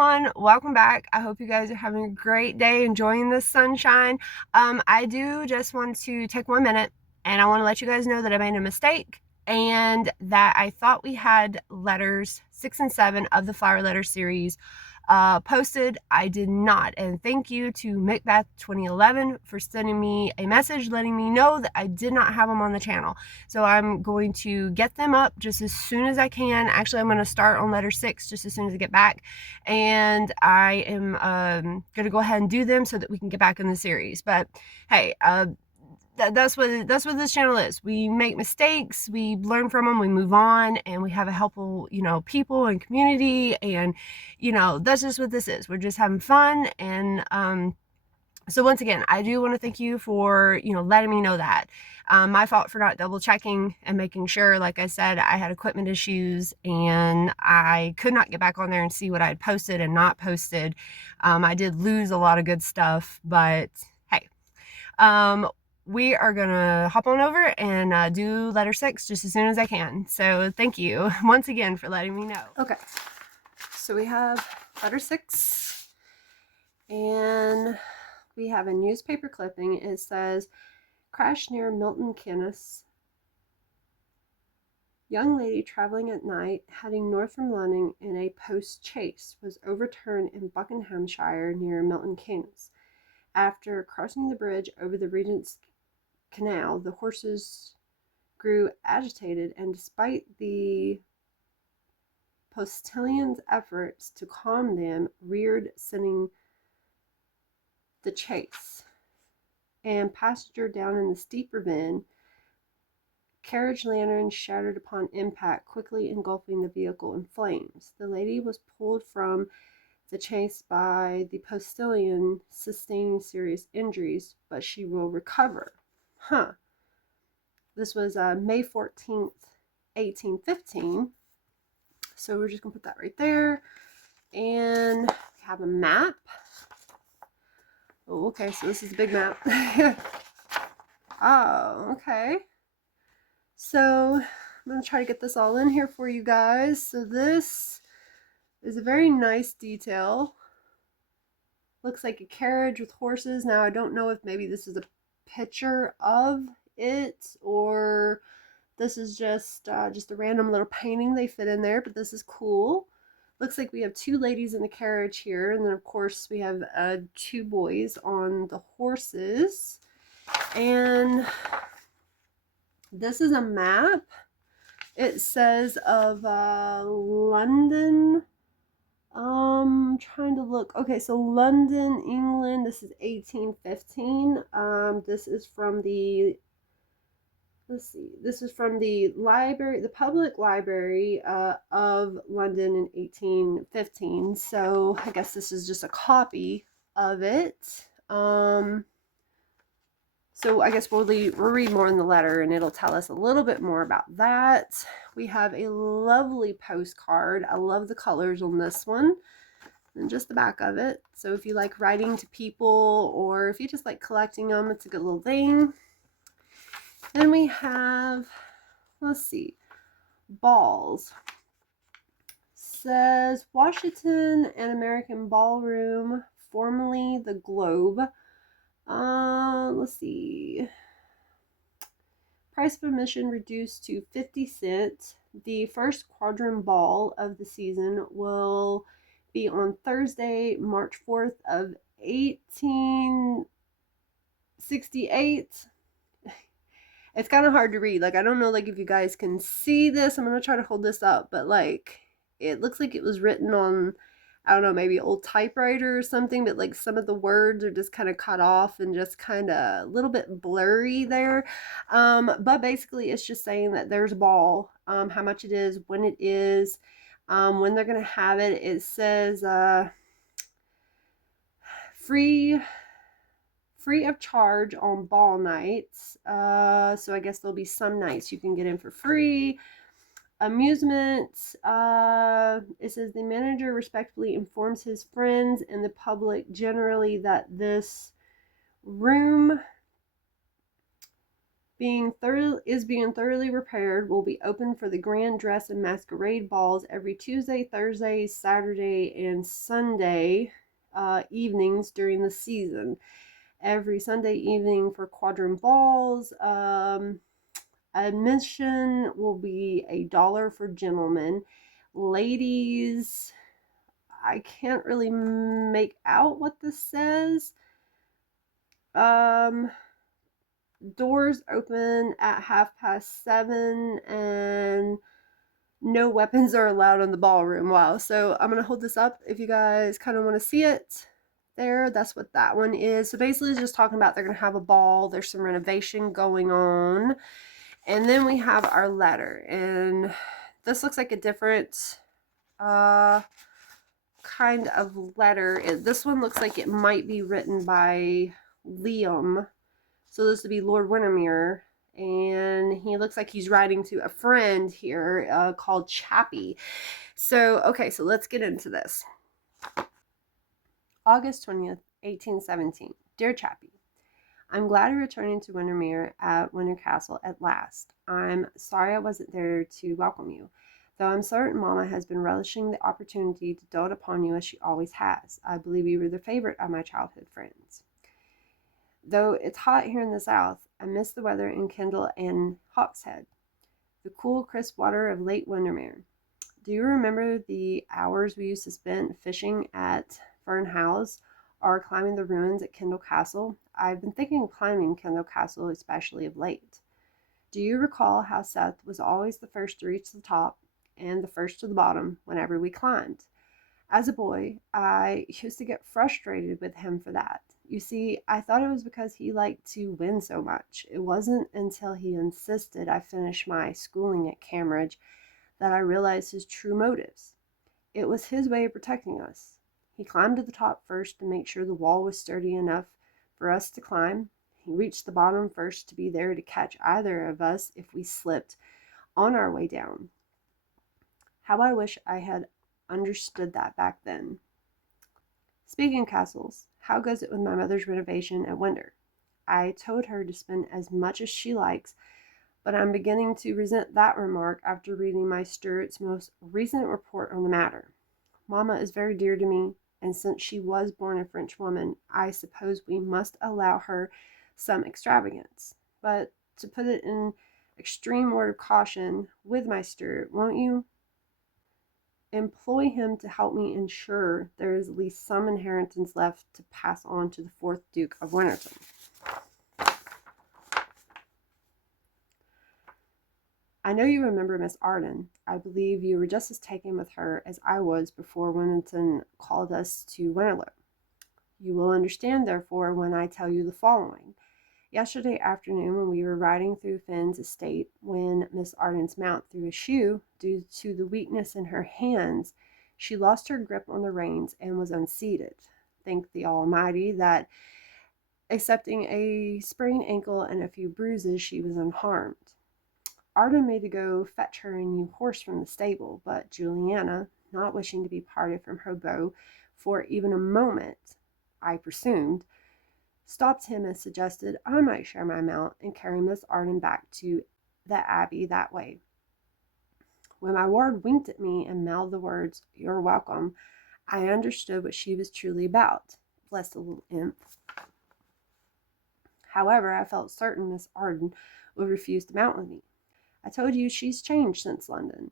everyone, welcome back. I hope you guys are having a great day, enjoying this sunshine. I do just want to take 1 minute and I want to let you guys know that I made a mistake and that I thought we had letters 6 and 7 of the flower letter series posted. I did not, and thank you to Macbeth 2011 for sending me a message letting me know that I did not have them on the channel. So I'm going to get them up just as soon as I can. Actually, I'm going to start on letter 6 just as soon as I get back, and I am going to go ahead and do them so that we can get back in the series. But hey, that's what this channel is. We make mistakes, we learn from them, we move on, and we have a helpful, people and community, and that's just what this is. We're just having fun. And so once again, I do want to thank you for letting me know that. My fault for not double checking and making sure. Like I said, I had equipment issues and I could not get back on there and see what I had posted and not posted. I did lose a lot of good stuff, but hey, we are gonna hop on over and do letter 6 just as soon as I can. So thank you once again for letting me know. Okay, so we have letter 6, and we have a newspaper clipping. It says, crash near Milton Keynes. Young lady traveling at night heading north from London in a post chase was overturned in Buckinghamshire near Milton Keynes. After crossing the bridge over the Regent's Canal, the horses grew agitated, and despite the postillion's efforts to calm them, reared, sending the chase and passenger down in the steep ravine. Carriage lanterns shattered upon impact, quickly engulfing the vehicle in flames. The lady was pulled from the chase by the postilion, sustaining serious injuries, but she will recover. This was May 14th, 1815. So we're just going to put that right there. And we have a map. Oh, okay, so this is a big map. Oh, okay. So I'm going to try to get this all in here for you guys. So this is a very nice detail. Looks like a carriage with horses. Now I don't know if maybe this is a picture of it or this is just a random little painting they fit in there, but this is cool. Looks like we have 2 ladies in the carriage here, and then of course we have 2 boys on the horses. And this is a map. It says of London. Trying to look. Okay, so London, England. This is 1815. This is from the. Let's see. This is from the library, the public library of London in 1815. So I guess this is just a copy of it. So I guess we'll read more in the letter and it'll tell us a little bit more about that. We have a lovely postcard. I love the colors on this one. And just the back of it. So if you like writing to people or if you just like collecting them, it's a good little thing. Then we have, let's see, balls. Says Washington and American Ballroom, formerly the Globe. Let's see. Price of admission reduced to 50 cents. The first quadrum ball of the season will be on Thursday, March 4th of 1868. It's kind of hard to read. Like, I don't know, like, if you guys can see this. I'm going to try to hold this up. But, like, it looks like it was written on, I don't know, maybe old typewriter or something. But, like, some of the words are just kind of cut off and just kind of a little bit blurry there. But basically, it's just saying that there's a ball, how much it is, when it is, when they're going to have it. It says free of charge on ball nights. So I guess there'll be some nights you can get in for free. Amusement. It says the manager respectfully informs his friends and the public generally that this room being thoroughly repaired, will be open for the grand dress and masquerade balls every Tuesday, Thursday, Saturday, and Sunday evenings during the season. Every Sunday evening for quadroon balls. Admission will be $1 for gentlemen. Ladies, I can't really make out what this says. Doors open at 7:30, and no weapons are allowed in the ballroom. Wow. So I'm going to hold this up if you guys kind of want to see it. There, that's what that one is. So basically it's just talking about they're going to have a ball. There's some renovation going on. And then we have our letter. And this looks like a different kind of letter. This one looks like it might be written by Liam. So this would be Lord Windermere. And he looks like he's writing to a friend here called Chappie. So, okay, so let's get into this. August 20th, 1817. Dear Chappie, I'm glad you're returning to Windermere at Winter Castle at last. I'm sorry I wasn't there to welcome you, though I'm certain Mama has been relishing the opportunity to dote upon you as she always has. I believe you were the favorite of my childhood friends. Though it's hot here in the south, I miss the weather in Kendal and Hawkshead, the cool, crisp water of Lake Windermere. Do you remember the hours we used to spend fishing at Fern House or climbing the ruins at Kendal Castle? I've been thinking of climbing Kendal Castle, especially of late. Do you recall how Seth was always the first to reach the top and the first to the bottom whenever we climbed? As a boy, I used to get frustrated with him for that. You see, I thought it was because he liked to win so much. It wasn't until he insisted I finish my schooling at Cambridge that I realized his true motives. It was his way of protecting us. He climbed to the top first to make sure the wall was sturdy enough for us to climb. He reached the bottom first to be there to catch either of us if we slipped on our way down. How I wish I had understood that back then. Speaking of castles, how goes it with my mother's renovation at Windsor? I told her to spend as much as she likes, but I'm beginning to resent that remark after reading my steward's most recent report on the matter. Mama is very dear to me, and since she was born a French woman, I suppose we must allow her some extravagance. But to put it in extreme word of caution with my steward, won't you employ him to help me ensure there is at least some inheritance left to pass on to the 4th Duke of Winterton? I know you remember Miss Arden. I believe you were just as taken with her as I was before Winterton called us to Winterlow. You will understand, therefore, when I tell you the following. Yesterday afternoon, when we were riding through Finn's estate, when Miss Arden's mount threw a shoe, due to the weakness in her hands, she lost her grip on the reins and was unseated. Thank the Almighty that, excepting a sprained ankle and a few bruises, she was unharmed. Arden made to go fetch her a new horse from the stable, but Juliana, not wishing to be parted from her beau for even a moment, I presumed, stopped him and suggested I might share my mount and carry Miss Arden back to the Abbey that way. When my ward winked at me and mouthed the words, "You're welcome," I understood what she was truly about. Bless the little imp. However, I felt certain Miss Arden would refuse to mount with me. I told you she's changed since London.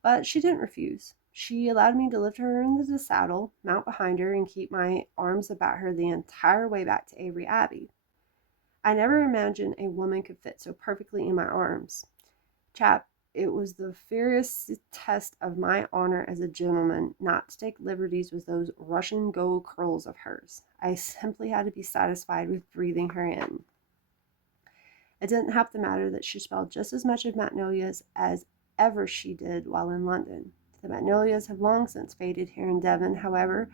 But she didn't refuse. She allowed me to lift her into the saddle, mount behind her, and keep my arms about her the entire way back to Avery Abbey. I never imagined a woman could fit so perfectly in my arms. Chap, it was the fiercest test of my honor as a gentleman not to take liberties with those Russian gold curls of hers. I simply had to be satisfied with breathing her in. It didn't have to matter that she smelled just as much of magnolias as ever she did while in London. The magnolias have long since faded here in Devon, however,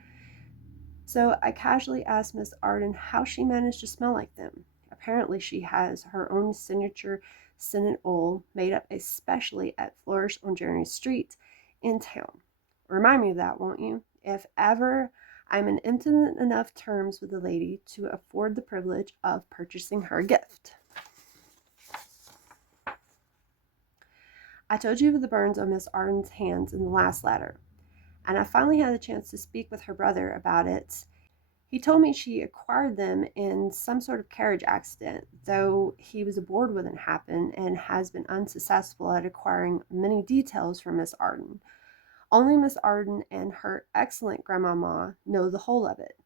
so I casually asked Miss Arden how she managed to smell like them. Apparently she has her own signature scented oil made up especially at Flourish on Jerry Street in town. Remind me of that, won't you? If ever I'm in intimate enough terms with the lady to afford the privilege of purchasing her a gift. I told you of the burns on Miss Arden's hands in the last letter, and I finally had a chance to speak with her brother about it. He told me she acquired them in some sort of carriage accident, though he was aboard when it happened and has been unsuccessful at acquiring many details from Miss Arden. Only Miss Arden and her excellent grandmama know the whole of it.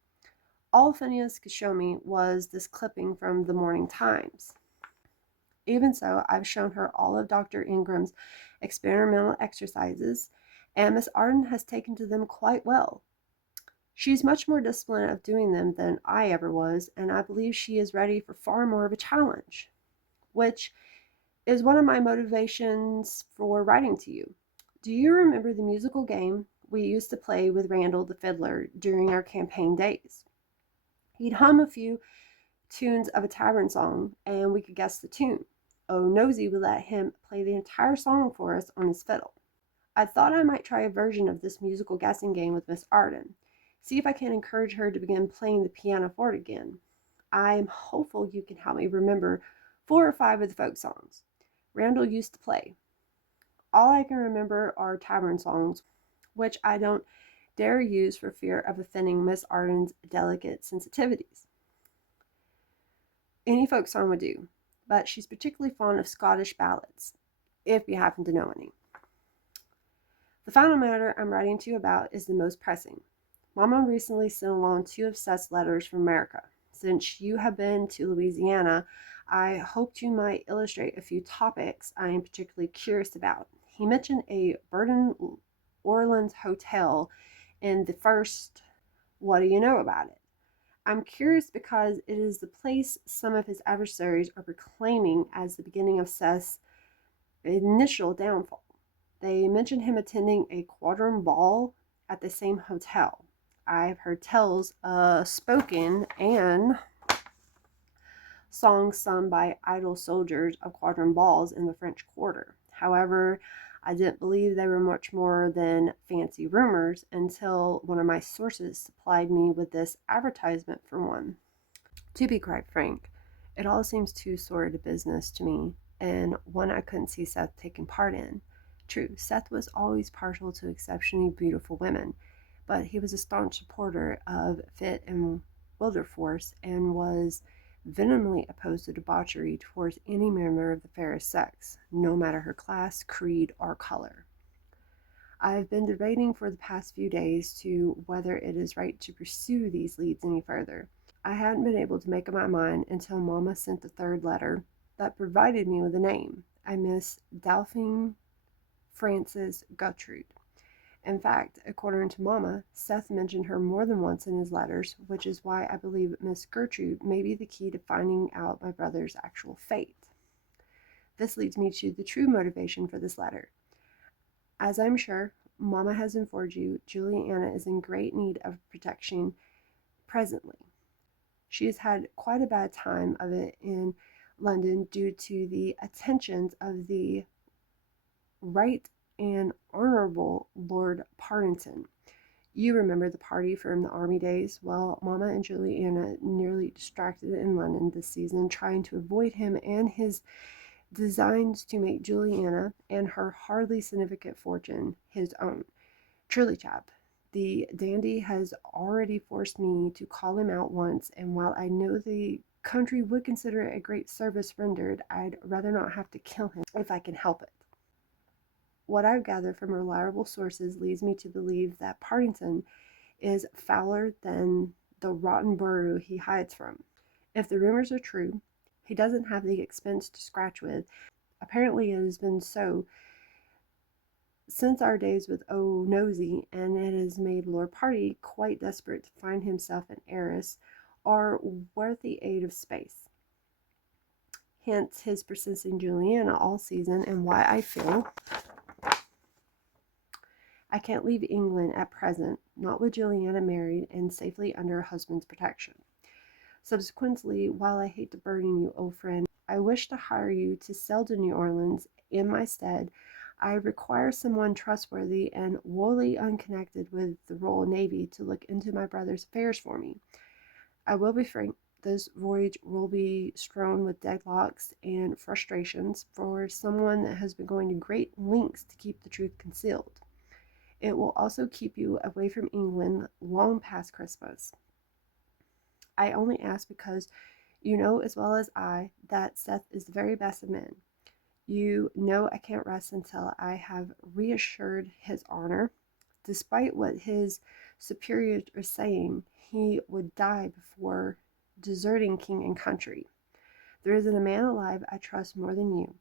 All Phineas could show me was this clipping from the Morning Times. Even so, I've shown her all of Dr. Ingram's experimental exercises, and Miss Arden has taken to them quite well. She's much more disciplined of doing them than I ever was, and I believe she is ready for far more of a challenge, which is one of my motivations for writing to you. Do you remember the musical game we used to play with Randall the fiddler during our campaign days? He'd hum a few tunes of a tavern song, and we could guess the tune. Oh, Nosy would let him play the entire song for us on his fiddle. I thought I might try a version of this musical guessing game with Miss Arden. See if I can encourage her to begin playing the pianoforte again. I am hopeful you can help me remember 4 or 5 of the folk songs Randall used to play. All I can remember are tavern songs, which I don't dare use for fear of offending Miss Arden's delicate sensitivities. Any folk song would do, but she's particularly fond of Scottish ballads, if you happen to know any. The final matter I'm writing to you about is the most pressing. Mama recently sent along 2 of Seth's letters from America. Since you have been to Louisiana, I hoped you might illustrate a few topics I am particularly curious about. He mentioned a Burton Orleans hotel in the first. What do you know about it? I'm curious because it is the place some of his adversaries are proclaiming as the beginning of Seth's initial downfall. They mentioned him attending a quadroon ball at the same hotel. I've heard tales spoken and songs sung by idle soldiers of quadroon balls in the French Quarter. However, I didn't believe they were much more than fancy rumors until one of my sources supplied me with this advertisement for one. To be quite frank, it all seems too sordid a business to me, and one I couldn't see Seth taking part in. True, Seth was always partial to exceptionally beautiful women, but he was a staunch supporter of Fit and Wilberforce and was vehemently opposed to debauchery towards any member of the fairest sex, no matter her class, creed, or color. I have been debating for the past few days to whether it is right to pursue these leads any further. I hadn't been able to make up my mind until Mama sent the 3rd letter that provided me with a name. I miss Delphine Frances Gertrude. In fact, according to Mama, Seth mentioned her more than once in his letters, which is why I believe Miss Gertrude may be the key to finding out my brother's actual fate. This leads me to the true motivation for this letter. As I'm sure Mama has informed you, Juliana is in great need of protection presently. She has had quite a bad time of it in London due to the attentions of the Right and Honorable Lord Partington. You remember the party from the army days? Well, Mama and Juliana nearly distracted in London this season, trying to avoid him and his designs to make Juliana and her hardly significant fortune his own. Truly, chap, the dandy has already forced me to call him out once, and while I know the country would consider it a great service rendered, I'd rather not have to kill him if I can help it. What I've gathered from reliable sources leads me to believe that Partington is fouler than the rotten borough he hides from. If the rumors are true, he doesn't have the expense to scratch with. Apparently it has been so since our days with Nosy, and it has made Lord Party quite desperate to find himself an heiress or worth the aid of space. Hence his persisting Juliana all season, and why I feel I can't leave England at present, not with Juliana married and safely under her husband's protection. Subsequently, while I hate to burden you, old friend, I wish to hire you to sail to New Orleans in my stead. I require someone trustworthy and wholly unconnected with the Royal Navy to look into my brother's affairs for me. I will be frank this voyage will be strewn with deadlocks and frustrations for someone that has been going to great lengths to keep the truth concealed. It will also keep you away from England long past Christmas. I only ask because you know as well as I that Seth is the very best of men. You know I can't rest until I have reassured his honor. Despite what his superiors are saying, he would die before deserting king and country. There isn't a man alive I trust more than you.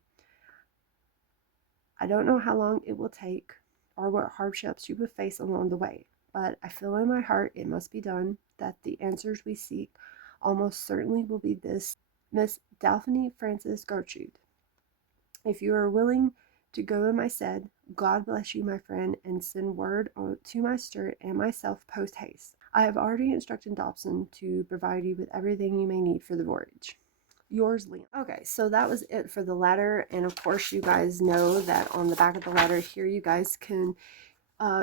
I don't know how long it will take or what hardships you will face along the way, but I feel in my heart it must be done, that the answers we seek almost certainly will be this: Miss Daphne Frances Gertrude. If you are willing to go in my stead, God bless you, my friend, and send word to my steward and myself post haste. I have already instructed Dobson to provide you with everything you may need for the voyage. Yours, Liam. Okay, so that was it for the letter, and of course you guys know that on the back of the letter here you guys can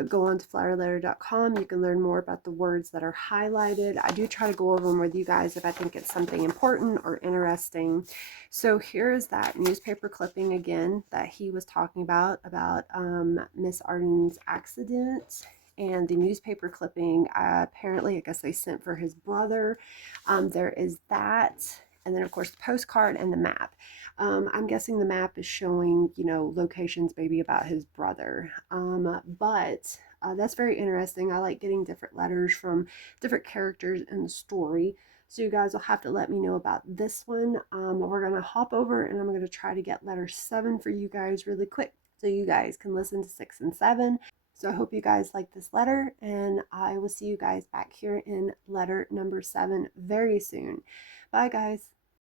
go on to flowerletter.com. You can learn more about the words that are highlighted. I do try to go over them with you guys if I think it's something important or interesting. So here is that newspaper clipping again that he was talking about Miss Arden's accident. And the newspaper clipping, apparently, I guess they sent for his brother. There is that. And then, of course, the postcard and the map. I'm guessing the map is showing, you know, locations maybe about his brother. But that's very interesting. I like getting different letters from different characters in the story. So you guys will have to let me know about this one. We're going to hop over and I'm going to try to get letter 7 for you guys really quick so you guys can listen to 6 and 7. So I hope you guys like this letter, and I will see you guys back here in letter number 7 very soon. Bye, guys.